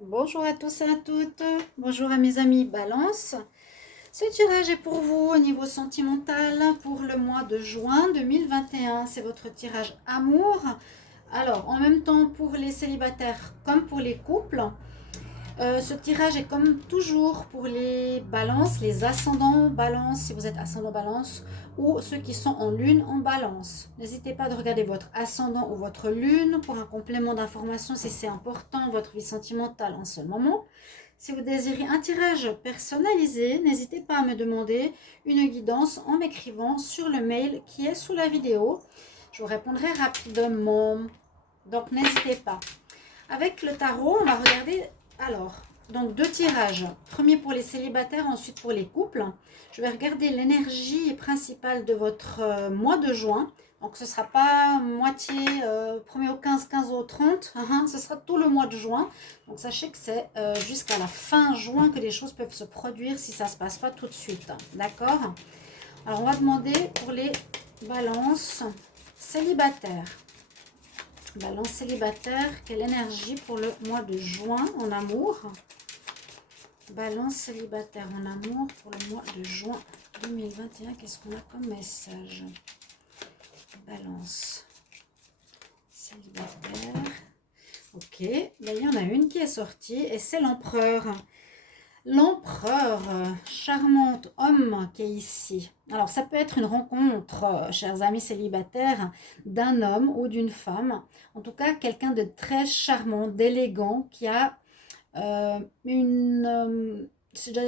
Bonjour à tous et à toutes, bonjour à mes amis Balance. Ce tirage est pour vous au niveau sentimental pour le mois de juin 2021. C'est votre tirage amour. Alors, en même temps pour les célibataires comme pour les couples. Ce tirage est comme toujours pour les balances, les ascendants balance, si vous êtes ascendant balance, ou ceux qui sont en lune en balance. N'hésitez pas de regarder votre ascendant ou votre lune pour un complément d'information si c'est important, votre vie sentimentale en ce moment. Si vous désirez un tirage personnalisé, n'hésitez pas à me demander une guidance en m'écrivant sur le mail qui est sous la vidéo. Je vous répondrai rapidement, donc n'hésitez pas. Avec le tarot, on va regarder alors, donc deux tirages. Premier pour les célibataires, ensuite pour les couples. Je vais regarder l'énergie principale de votre mois de juin. Donc ce ne sera pas moitié, premier au 15, 15 au 30. Ce sera tout le mois de juin. Donc sachez que c'est jusqu'à la fin juin que les choses peuvent se produire si ça ne se passe pas tout de suite. D'accord? Alors on va demander pour les balances célibataires. Balance célibataire, quelle énergie pour le mois de juin en amour? Balance célibataire en amour pour le mois de juin 2021. Qu'est-ce qu'on a comme message? Balance célibataire. Ok, là, il y en a une qui est sortie et c'est l'empereur. L'empereur, charmante homme qui est ici. Alors, ça peut être une rencontre, chers amis célibataires, d'un homme ou d'une femme. En tout cas, quelqu'un de très charmant, d'élégant, qui a j'allais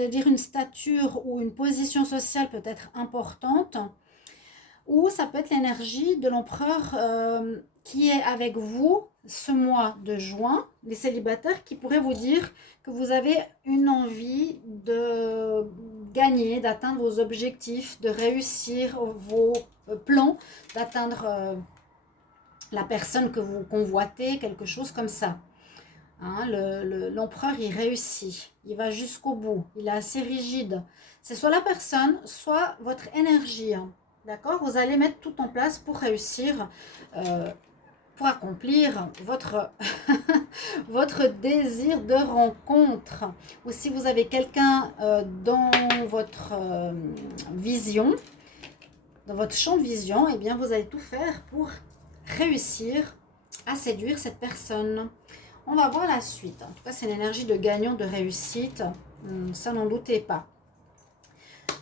dire une stature ou une position sociale peut-être importante. Ou ça peut être l'énergie de l'empereur qui est avec vous ce mois de juin, les célibataires, qui pourraient vous dire que vous avez une envie de gagner, d'atteindre vos objectifs, de réussir vos plans, d'atteindre la personne que vous convoitez, quelque chose comme ça. Hein, l'empereur, il réussit, il va jusqu'au bout, il est assez rigide. C'est soit la personne, soit votre énergie. D'accord? Vous allez mettre tout en place pour réussir, pour accomplir votre, votre désir de rencontre. Ou si vous avez quelqu'un dans votre vision, dans votre champ de vision, eh bien vous allez tout faire pour réussir à séduire cette personne. On va voir la suite. En tout cas, c'est une énergie de gagnant, de réussite. Ça, n'en doutez pas.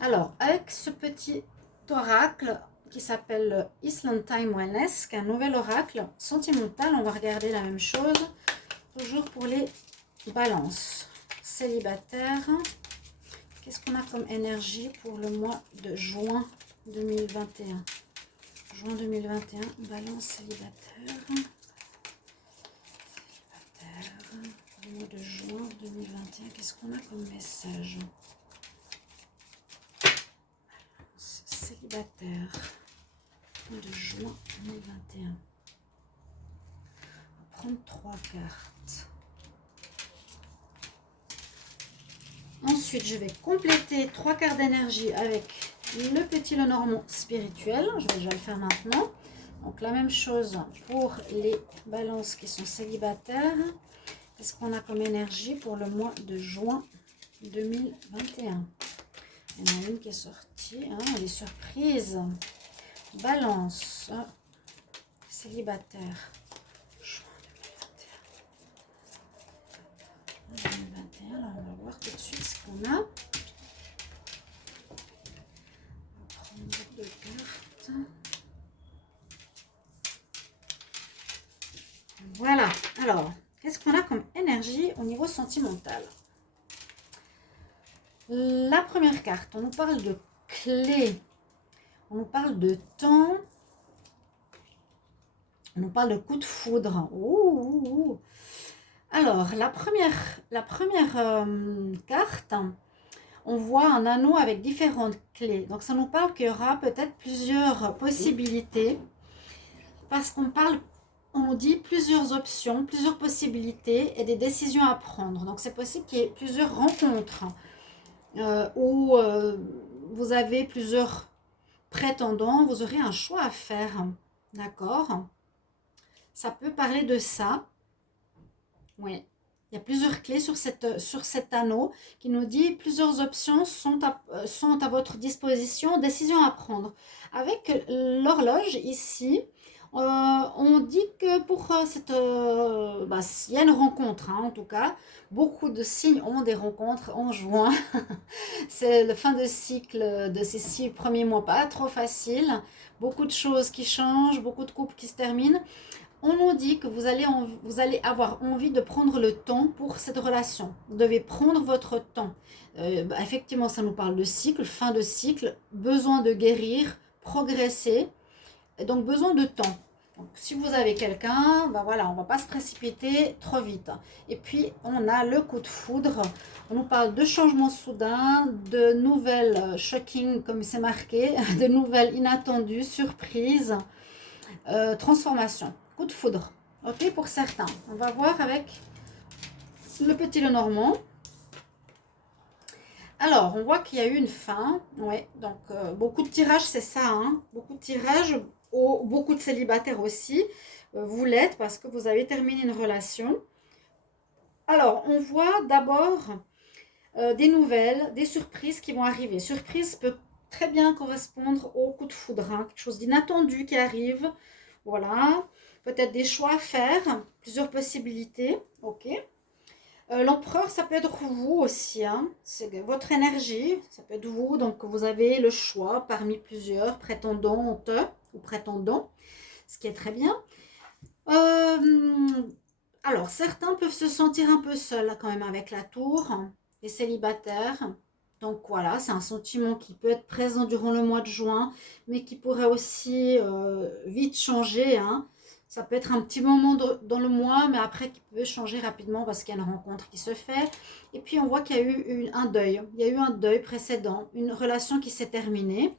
Alors, avec ce petit oracle qui s'appelle Island Time Wellness, qui est un nouvel oracle sentimental, on va regarder la même chose. Toujours pour les balances célibataires. Qu'est-ce qu'on a comme énergie pour le mois de juin 2021? Juin 2021, balance célibataire. Le mois de juin 2021, qu'est-ce qu'on a comme message? Célibataire, mois de juin 2021. On va prendre 3 cartes. Ensuite, je vais compléter 3 cartes d'énergie avec le petit Lenormand spirituel. Je vais déjà le faire maintenant. Donc la même chose pour les balances qui sont célibataires. Qu'est-ce qu'on a comme énergie pour le mois de juin 2021? Il y en a une qui est sortie, hein, les surprises. Balance, célibataire, juin 2021. Alors, on va voir tout de suite ce qu'on a. On va prendre 2 cartes. Voilà. Alors, qu'est-ce qu'on a comme énergie au niveau sentimental? La première carte, on nous parle de clés, on nous parle de temps, on nous parle de coup de foudre. Ouh. Alors, la première carte, on voit un anneau avec différentes clés. Donc, ça nous parle qu'il y aura peut-être plusieurs possibilités parce on nous dit plusieurs options, plusieurs possibilités et des décisions à prendre. Donc, c'est possible qu'il y ait plusieurs rencontres où vous avez plusieurs prétendants, vous aurez un choix à faire. D'accord? Ça peut parler de ça. Oui. Il y a plusieurs clés sur cet anneau qui nous dit plusieurs options sont à votre disposition, décision à prendre. Avec l'horloge ici, on dit que pour il y a une rencontre, hein, en tout cas. Beaucoup de signes ont des rencontres en juin. C'est le fin de cycle de ces 6 premiers mois, pas trop facile. Beaucoup de choses qui changent, beaucoup de couples qui se terminent. On nous dit que vous allez avoir envie de prendre le temps pour cette relation. Vous devez prendre votre temps. Effectivement, ça nous parle de cycle, fin de cycle, besoin de guérir, progresser, et donc besoin de temps. Donc, si vous avez quelqu'un, ben voilà, on ne va pas se précipiter trop vite. Et puis, on a le coup de foudre. On nous parle de changements soudains, de nouvelles shocking, comme c'est marqué, de nouvelles inattendues, surprises, transformation. Coup de foudre. Ok, pour certains. On va voir avec le petit Lenormand. Alors, on voit qu'il y a eu une fin. Ouais, donc beaucoup de tirages, c'est ça. Hein, beaucoup de tirages. Beaucoup de célibataires aussi. Vous l'êtes parce que vous avez terminé une relation. Alors, on voit d'abord des nouvelles, des surprises qui vont arriver. Surprise peut très bien correspondre au coup de foudre. Hein, quelque chose d'inattendu qui arrive. Voilà. Peut-être des choix à faire. Plusieurs possibilités. Ok. L'empereur, ça peut être vous aussi, hein. C'est votre énergie, ça peut être vous, donc vous avez le choix parmi plusieurs prétendantes ou prétendants, ce qui est très bien. Alors, certains peuvent se sentir un peu seuls quand même avec la tour, les célibataires. Donc voilà, c'est un sentiment qui peut être présent durant le mois de juin, mais qui pourrait aussi vite changer, hein. Ça peut être un petit moment dans le mois, mais après qui peut changer rapidement parce qu'il y a une rencontre qui se fait. Et puis on voit qu'il y a eu un deuil. Il y a eu un deuil précédent, une relation qui s'est terminée.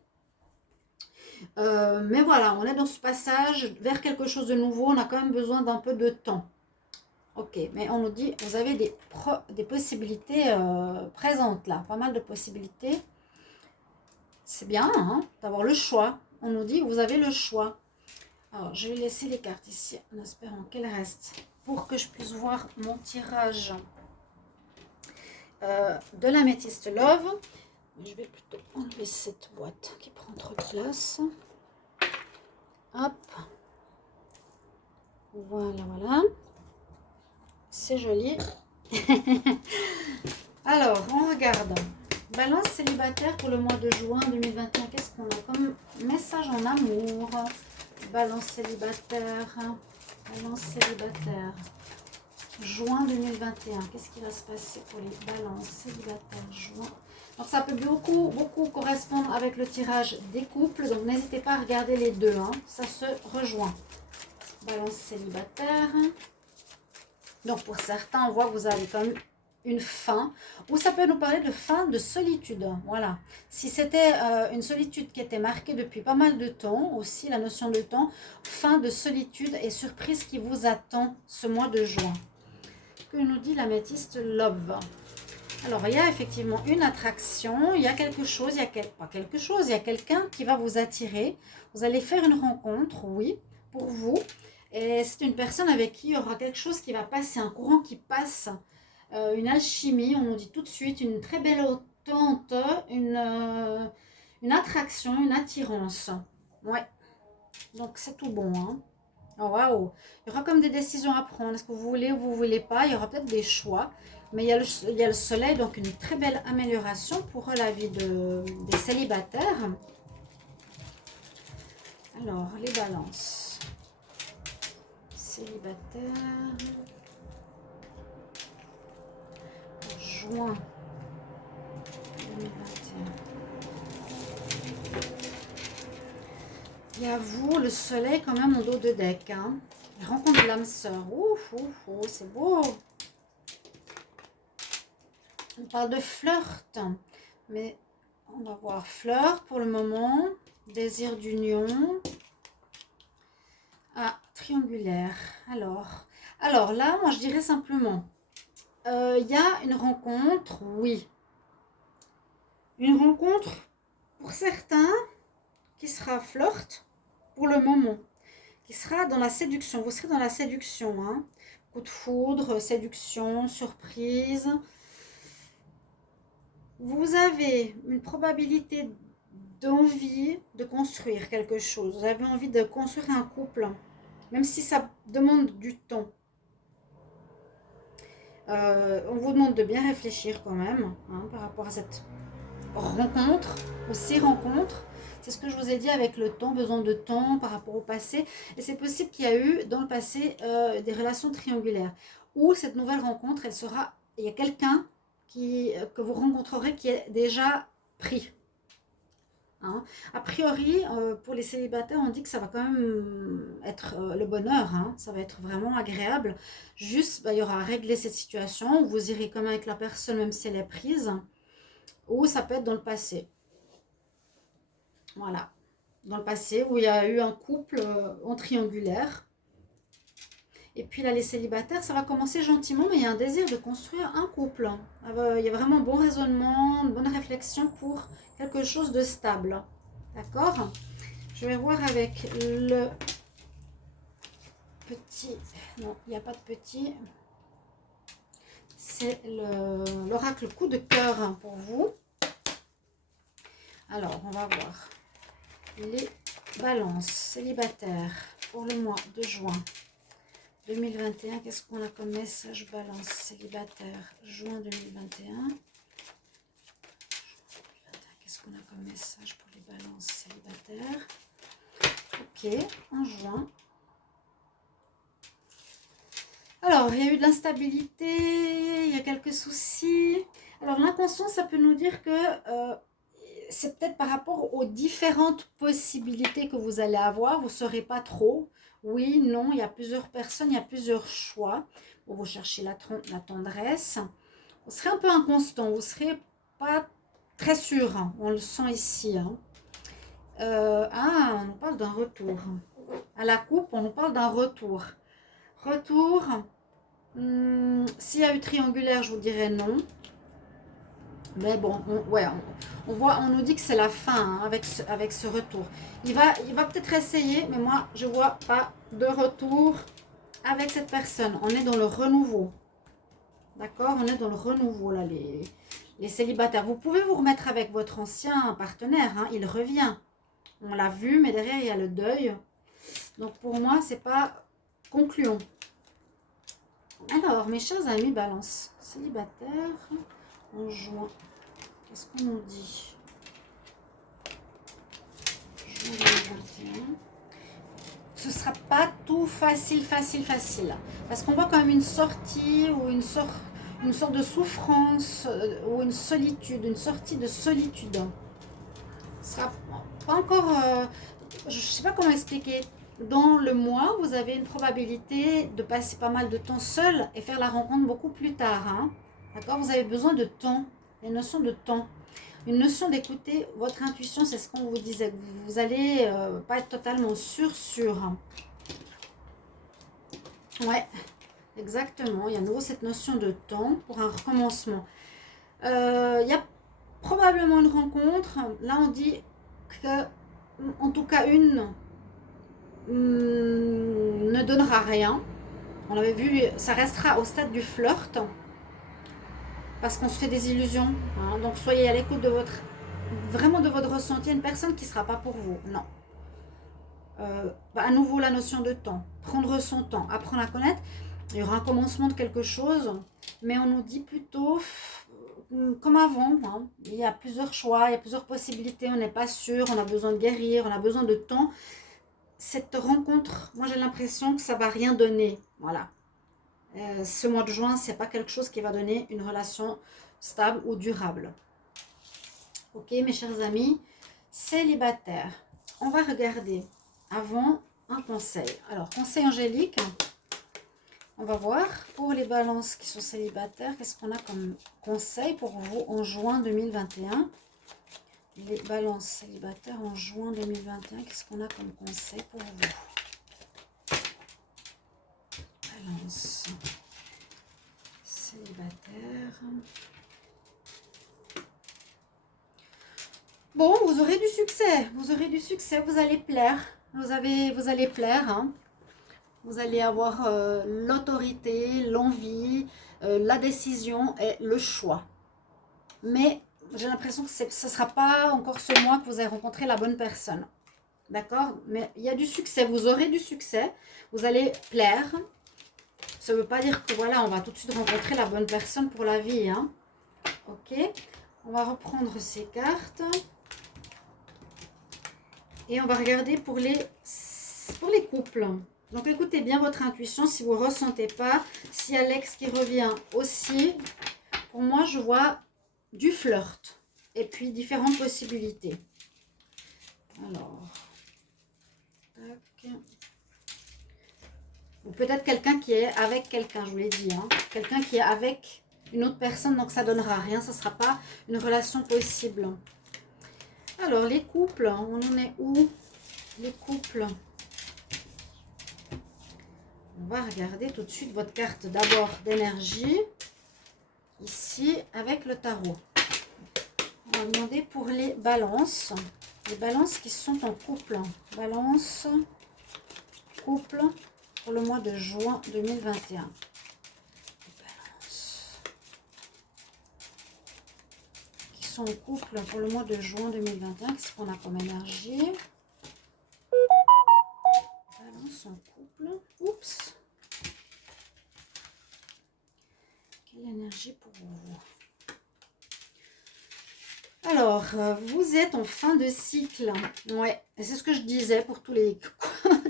Mais voilà, on est dans ce passage vers quelque chose de nouveau. On a quand même besoin d'un peu de temps. Ok, mais on nous dit, vous avez des possibilités présentes là. Pas mal de possibilités. C'est bien hein, d'avoir le choix. On nous dit, vous avez le choix. Alors, je vais laisser les cartes ici en espérant qu'elles restent pour que je puisse voir mon tirage de l'améthyste Love. Je vais plutôt enlever cette boîte qui prend trop de place. Hop. Voilà, voilà. C'est joli. Alors, on regarde. Balance célibataire pour le mois de juin 2021. Qu'est-ce qu'on a comme message en amour? Balance célibataire. Balance célibataire. Juin 2021. Qu'est-ce qui va se passer pour les balances célibataires juin? Donc ça peut beaucoup correspondre avec le tirage des couples. Donc n'hésitez pas à regarder les deux. Hein. Ça se rejoint. Balance célibataire. Donc pour certains, on voit que vous avez quand même une fin. Ou ça peut nous parler de fin de solitude. Voilà. Si c'était une solitude qui était marquée depuis pas mal de temps, aussi la notion de temps, fin de solitude et surprise qui vous attend ce mois de juin. Que nous dit l'améthyste Love? Alors, il y a effectivement une attraction, il y a quelque chose, il y a pas quelque chose, il y a quelqu'un qui va vous attirer. Vous allez faire une rencontre, oui, pour vous. Et c'est une personne avec qui il y aura quelque chose qui va passer, un courant qui passe, une alchimie, on nous dit tout de suite, une très belle entente, une attraction, une attirance. Ouais, donc c'est tout bon, hein. Oh, waouh! Il y aura comme des décisions à prendre. Est-ce que vous voulez ou vous ne voulez pas? Il y aura peut-être des choix. Mais il y a le soleil, donc une très belle amélioration pour la vie des célibataires. Alors, les balances. Célibataires. Juin 2021. Il y a vous, le soleil quand même en dos de deck. Hein. Rencontre de l'âme sœur. Ouf, ouf, ouf, c'est beau. On parle de flirt. Mais on va voir fleur pour le moment. Désir d'union. Ah, triangulaire. Alors là, moi je dirais simplement, il y a une rencontre, oui. Une rencontre pour certains qui sera flirt pour le moment, qui sera dans la séduction. Vous serez dans la séduction, hein. coup de foudre, séduction, surprise. Vous avez une probabilité d'envie de construire quelque chose. Vous avez envie de construire un couple, même si ça demande du temps. On vous demande de bien réfléchir quand même hein, par rapport à cette rencontre, aussi rencontre. C'est ce que je vous ai dit avec le temps, besoin de temps par rapport au passé. Et c'est possible qu'il y a eu dans le passé des relations triangulaires. Où cette nouvelle rencontre, elle sera, il y a quelqu'un que vous rencontrerez qui est déjà pris. Hein. A priori, pour les célibataires, on dit que ça va quand même être le bonheur. Hein. Ça va être vraiment agréable. Juste, bah, il y aura à régler cette situation où vous irez quand même avec la personne, même si elle est prise. Ou ça peut être dans le passé. Voilà. Dans le passé, où il y a eu un couple en triangulaire. Et puis là, les célibataires, ça va commencer gentiment, mais il y a un désir de construire un couple. Il y a vraiment un bon raisonnement, une bonne réflexion pour quelque chose de stable. D'accord? Je vais voir avec le petit... Non, il n'y a pas de petit. C'est l'oracle coup de cœur pour vous. Alors, on va voir les balances célibataires pour le mois de juin 2021. Qu'est-ce qu'on a comme message balance célibataire juin 2021? Qu'est-ce qu'on a comme message pour les balances célibataires? Ok, en juin. Alors, il y a eu de l'instabilité, il y a quelques soucis. Alors, l'inconscient, ça peut nous dire que c'est peut-être par rapport aux différentes possibilités que vous allez avoir. Vous ne saurez pas trop. Oui, non, il y a plusieurs personnes, il y a plusieurs choix. Bon, vous cherchez la tendresse. Vous serez un peu inconstant, vous ne serez pas très sûr. Hein. On le sent ici. Hein. On nous parle d'un retour. À la coupe, on nous parle d'un retour. Retour. S'il y a eu triangulaire, je vous dirais non. Mais bon, on nous dit que c'est la fin hein, avec ce retour. Il va peut-être essayer, mais moi, je ne vois pas de retour avec cette personne. On est dans le renouveau. D'accord? On est dans le renouveau, là, les célibataires. Vous pouvez vous remettre avec votre ancien partenaire. Hein, il revient. On l'a vu, mais derrière, il y a le deuil. Donc, pour moi, c'est pas concluant. Alors, mes chers amis, balance. Célibataire en juin. Qu'est-ce qu'on nous dit? Juin 2021. Ce ne sera pas tout facile. Parce qu'on voit quand même une sortie ou une sorte de souffrance ou une solitude, une sortie de solitude. Ce sera pas encore... je ne sais pas comment expliquer. Dans le mois, vous avez une probabilité de passer pas mal de temps seul et faire la rencontre beaucoup plus tard. Hein. D'accord? Vous avez besoin de temps. Il y a une notion de temps. Une notion d'écouter votre intuition, c'est ce qu'on vous disait. Vous allez pas être totalement sûr. Ouais, exactement. Il y a à nouveau cette notion de temps pour un recommencement. Il y a probablement une rencontre. Là, on dit que, en tout cas, une ne donnera rien. On avait vu, ça restera au stade du flirt. Parce qu'on se fait des illusions. Hein. Donc, soyez à l'écoute de vraiment de votre ressenti. Une personne qui ne sera pas pour vous. Non. À nouveau, la notion de temps. Prendre son temps. Apprendre à connaître. Il y aura un commencement de quelque chose. Mais on nous dit plutôt comme avant. Hein. Il y a plusieurs choix. Il y a plusieurs possibilités. On n'est pas sûr. On a besoin de guérir. On a besoin de temps. Cette rencontre, moi j'ai l'impression que ça ne va rien donner. Voilà. Ce mois de juin, ce n'est pas quelque chose qui va donner une relation stable ou durable. Ok, mes chers amis, célibataires. On va regarder avant un conseil. Alors, conseil angélique. On va voir pour les balances qui sont célibataires. Qu'est-ce qu'on a comme conseil pour vous en juin 2021? Les balances célibataires en juin 2021. Qu'est-ce qu'on a comme conseil pour vous? Balance célibataire. Bon, vous aurez du succès. Vous aurez du succès. Vous allez plaire. Vous allez plaire. Hein. Vous allez avoir l'autorité, l'envie, la décision et le choix. Mais j'ai l'impression que ce ne sera pas encore ce mois que vous allez rencontrer la bonne personne. D'accord? Mais il y a du succès, vous aurez du succès, vous allez plaire. Ça ne veut pas dire que voilà, on va tout de suite rencontrer la bonne personne pour la vie. Hein. Ok? On va reprendre ces cartes. Et on va regarder pour les couples. Donc écoutez bien votre intuition si vous ne ressentez pas. S'il y a l'ex qui revient aussi, pour moi je vois du flirt. Et puis différentes possibilités. Alors, tac. Ou peut-être quelqu'un qui est avec quelqu'un, je vous l'ai dit. Hein. Quelqu'un qui est avec une autre personne, donc ça ne donnera rien. Ça ne sera pas une relation possible. Alors, les couples, on en est où? Les couples. On va regarder tout de suite votre carte d'abord d'énergie. Ici, avec le tarot. On va demander pour les balances. Les balances qui sont en couple. Balance, couple, pour le mois de juin 2021. Balance. Qui sont en couple pour le mois de juin 2021. Qu'est-ce qu'on a comme énergie? Balance en couple. Oups. Quelle énergie pour vous? Alors, vous êtes en fin de cycle. Ouais, c'est ce que je disais pour tous les,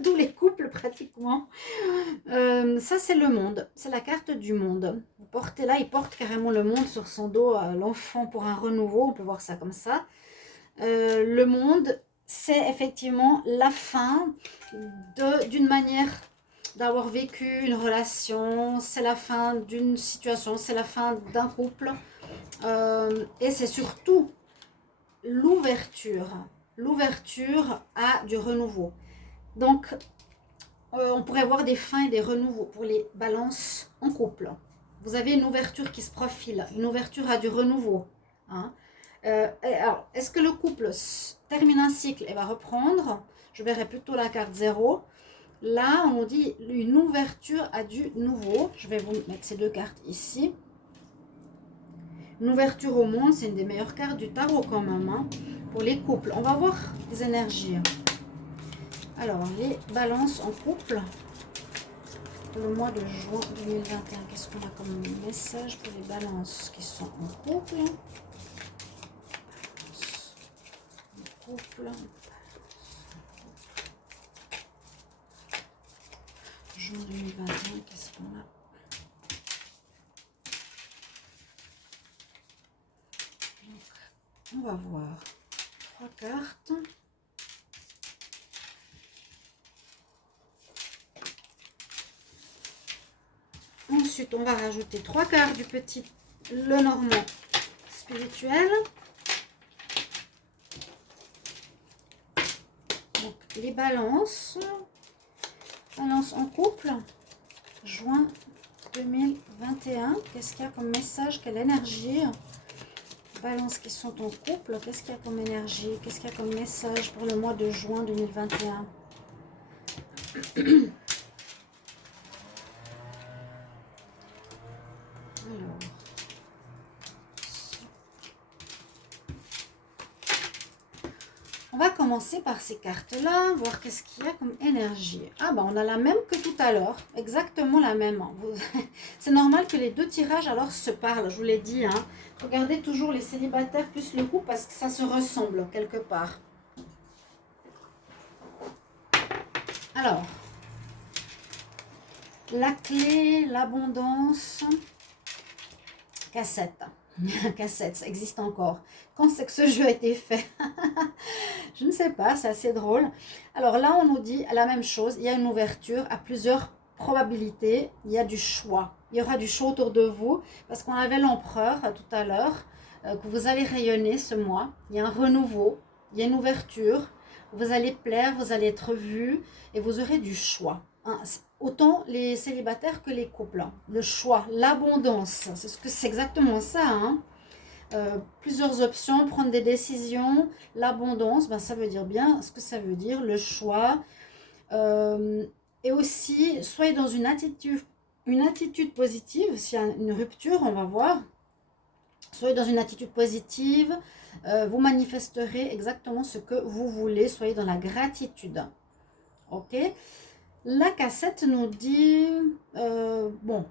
tous les couples pratiquement. Ça, c'est le monde. C'est la carte du monde. Vous portez là, il porte carrément le monde sur son dos. L'enfant pour un renouveau, on peut voir ça comme ça. Le monde, c'est effectivement la fin d'une manière d'avoir vécu une relation. C'est la fin d'une situation, c'est la fin d'un couple. Et c'est surtout l'ouverture à du renouveau. Donc, on pourrait voir des fins et des renouveaux pour les balances en couple. Vous avez une ouverture qui se profile, une ouverture à du renouveau. Hein. Alors, est-ce que le couple termine un cycle et va reprendre? Je verrais plutôt la carte 0. Là, on nous dit une ouverture à du nouveau. Je vais vous mettre ces deux cartes ici. Une ouverture au monde, c'est une des meilleures cartes du tarot quand même, hein, pour les couples. On va voir les énergies. Alors, les balances en couple, pour le mois de juin 2021. Qu'est-ce qu'on a comme message pour les balances qui sont en couple? En couple. Juin 2021, qu'est-ce qu'on a? On va voir 3 cartes. Ensuite, on va rajouter 3 cartes du petit le normand spirituel. Donc, les balances. Balance en couple. Juin 2021. Qu'est-ce qu'il y a comme message? Quelle énergie? Balances qui sont en couple, qu'est-ce qu'il y a comme énergie? Qu'est-ce qu'il y a comme message pour le mois de juin 2021? Alors. On va commencer par ces cartes-là, voir qu'est-ce qu'il y a comme énergie. Ah bah on a la même que tout à l'heure, exactement la même. C'est normal que les deux tirages alors se parlent, je vous l'ai dit. Hein. Regardez toujours les célibataires plus le couple parce que ça se ressemble quelque part. Alors, la clé, l'abondance, cassette. Cassette, ça existe encore. Quand c'est que ce jeu a été fait? Je ne sais pas, c'est assez drôle. Alors là, on nous dit la même chose. Il y a une ouverture à plusieurs probabilités. Il y a du choix. Il y aura du choix autour de vous. Parce qu'on avait l'empereur tout à l'heure, que vous allez rayonner ce mois. Il y a un renouveau. Il y a une ouverture. Vous allez plaire, vous allez être vu. Et vous aurez du choix. Hein, autant les célibataires que les couples. Hein. Le choix, l'abondance. C'est exactement ça. Hein. Plusieurs options, prendre des décisions, l'abondance, ben, ça veut dire bien ce que ça veut dire, le choix. Et aussi, soyez dans une attitude positive. S'il y a une rupture, on va voir. Soyez dans une attitude positive. Vous manifesterez exactement ce que vous voulez. Soyez dans la gratitude. Ok? La cassette nous dit, bon,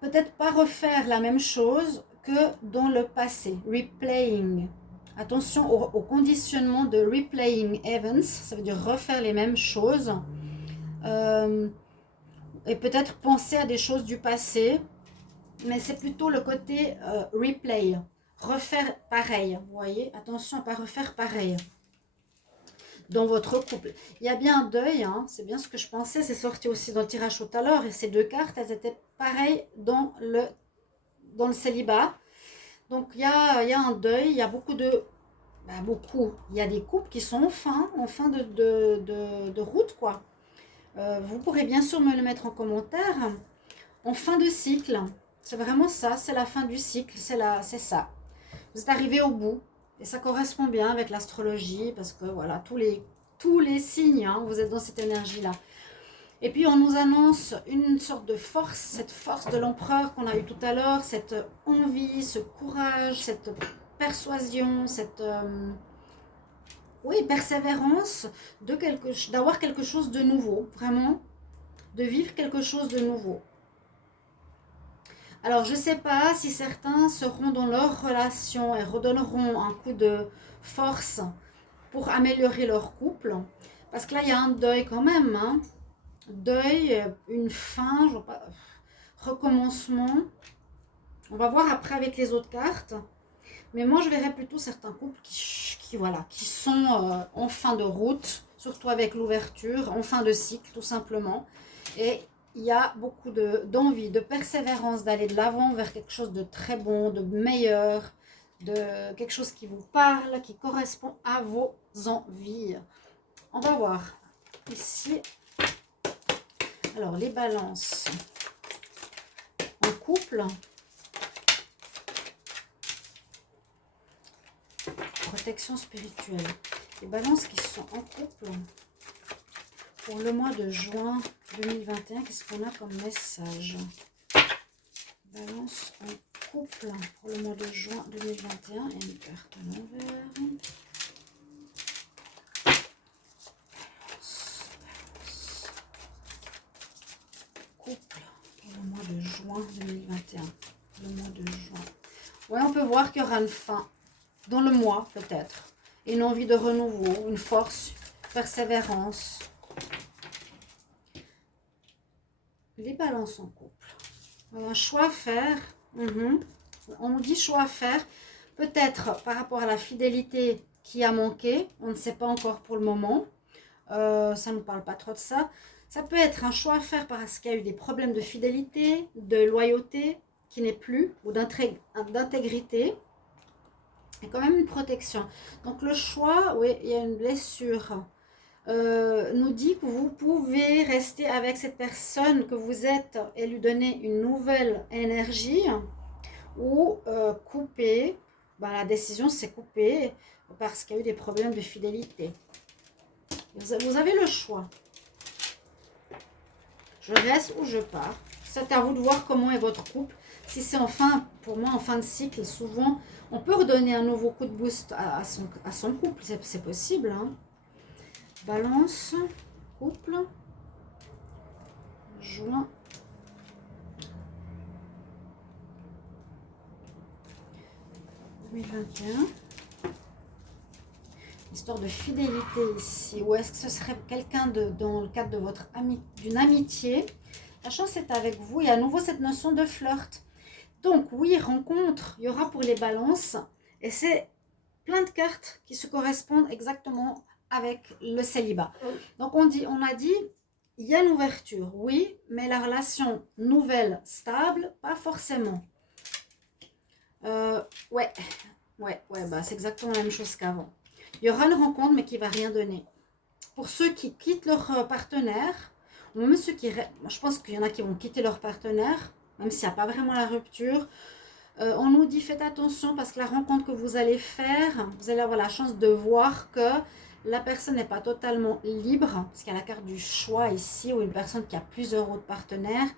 peut-être pas refaire la même chose que dans le passé. Replaying. Attention au conditionnement de replaying events. Ça veut dire refaire les mêmes choses. Et peut-être penser à des choses du passé. Mais c'est plutôt le côté replay. Refaire pareil. Vous voyez? Attention à ne pas refaire pareil dans votre couple. Il y a bien un deuil, hein, c'est bien ce que je pensais, c'est sorti aussi dans le tirage tout à l'heure, et ces deux cartes, elles étaient pareilles dans le célibat. Donc il y a un deuil, il y a beaucoup de... il y a des couples qui sont en fin de route, quoi. Vous pourrez bien sûr me le mettre en commentaire. En fin de cycle, c'est vraiment ça, c'est la fin du cycle, c'est ça. Vous êtes arrivé au bout. Et ça correspond bien avec l'astrologie, parce que voilà, tous les signes, hein, vous êtes dans cette énergie-là. Et puis on nous annonce une sorte de force, cette force de l'empereur qu'on a eu tout à l'heure, cette envie, ce courage, cette persuasion, cette persévérance d'avoir quelque chose de nouveau, vraiment, de vivre quelque chose de nouveau. Alors, je ne sais pas si certains seront dans leur relation et redonneront un coup de force pour améliorer leur couple. Parce que là, il y a un deuil quand même. Hein. Deuil, une fin, je vois pas, recommencement. On va voir après avec les autres cartes. Mais moi, je verrais plutôt certains couples qui sont en fin de route, surtout avec l'ouverture, en fin de cycle, tout simplement. Et il y a beaucoup d'envie, de persévérance, d'aller de l'avant vers quelque chose de très bon, de meilleur, de quelque chose qui vous parle, qui correspond à vos envies. On va voir ici. Alors, les balances en couple. Protection spirituelle. Les balances qui sont en couple pour le mois de juin 2021, qu'est-ce qu'on a comme message? Balance en couple pour le mois de juin 2021 et une carte à l'envers. Couple pour le mois de juin 2021. Le mois de juin. Ouais, on peut voir qu'il y aura une fin dans le mois peut-être. Une envie de renouveau, une force, persévérance. Les balances en couple. Un choix à faire. On nous dit choix à faire. Peut-être par rapport à la fidélité qui a manqué. On ne sait pas encore pour le moment. Ça ne nous parle pas trop de ça. Ça peut être un choix à faire parce qu'il y a eu des problèmes de fidélité, de loyauté qui n'est plus, ou d'intégrité. Il y a quand même une protection. Donc le choix, oui, il y a une blessure. Nous dit que vous pouvez rester avec cette personne que vous êtes et lui donner une nouvelle énergie ou couper. La décision c'est couper parce qu'il y a eu des problèmes de fidélité. Vous avez le choix. Je reste ou je pars. C'est à vous de voir comment est votre couple. Si c'est pour moi en fin de cycle, souvent on peut redonner un nouveau coup de boost à son couple. C'est possible, hein. Balance, couple, juin. « 2021. Histoire de fidélité ici. Ou est-ce que ce serait quelqu'un dans le cadre de d'une amitié? La chance est avec vous. Et à nouveau cette notion de flirt. Donc oui, rencontre, il y aura pour les balances. Et c'est plein de cartes qui se correspondent exactement avec le célibat. Donc on a dit, il y a une ouverture, oui, mais la relation nouvelle, stable, pas forcément. C'est exactement la même chose qu'avant. Il y aura une rencontre, mais qui ne va rien donner. Pour ceux qui quittent leur partenaire, ou même ceux qui... Je pense qu'il y en a qui vont quitter leur partenaire, même s'il n'y a pas vraiment la rupture. On nous dit, faites attention parce que la rencontre que vous allez faire, vous allez avoir la chance de voir que La personne n'est pas totalement libre, parce qu'il y a la carte du choix ici, ou une personne qui a plusieurs autres partenaires,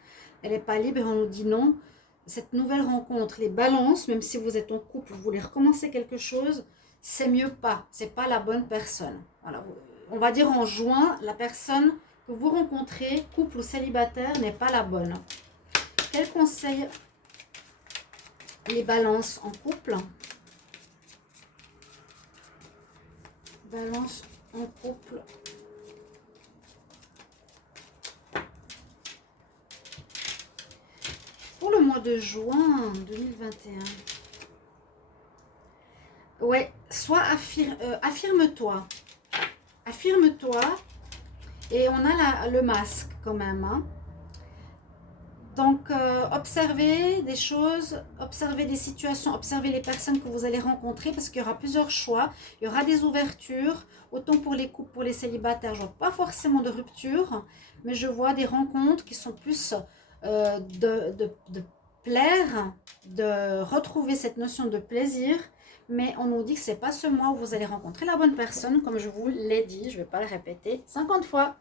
elle n'est pas libre et on nous dit non. Cette nouvelle rencontre, les balances, même si vous êtes en couple, vous voulez recommencer quelque chose, c'est mieux pas, c'est pas la bonne personne. Voilà, on va dire en juin, la personne que vous rencontrez, couple ou célibataire, n'est pas la bonne. Quel conseil les balances en couple? Balance en couple. Pour le mois de juin 2021. Ouais, soit affirme-toi. Affirme-toi. Et on a le masque quand même. Hein. Donc, observez des choses, observez des situations, observez les personnes que vous allez rencontrer parce qu'il y aura plusieurs choix, il y aura des ouvertures, autant pour les couples, pour les célibataires, je ne vois pas forcément de rupture, mais je vois des rencontres qui sont plus de plaire, de retrouver cette notion de plaisir, mais on nous dit que ce n'est pas ce mois où vous allez rencontrer la bonne personne, comme je vous l'ai dit, je ne vais pas le répéter 50 fois.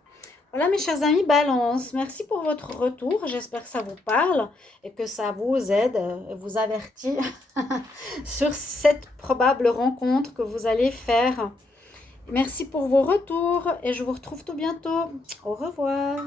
Voilà mes chers amis Balance, merci pour votre retour, j'espère que ça vous parle et que ça vous aide, vous avertit sur cette probable rencontre que vous allez faire. Merci pour vos retours et je vous retrouve tout bientôt. Au revoir.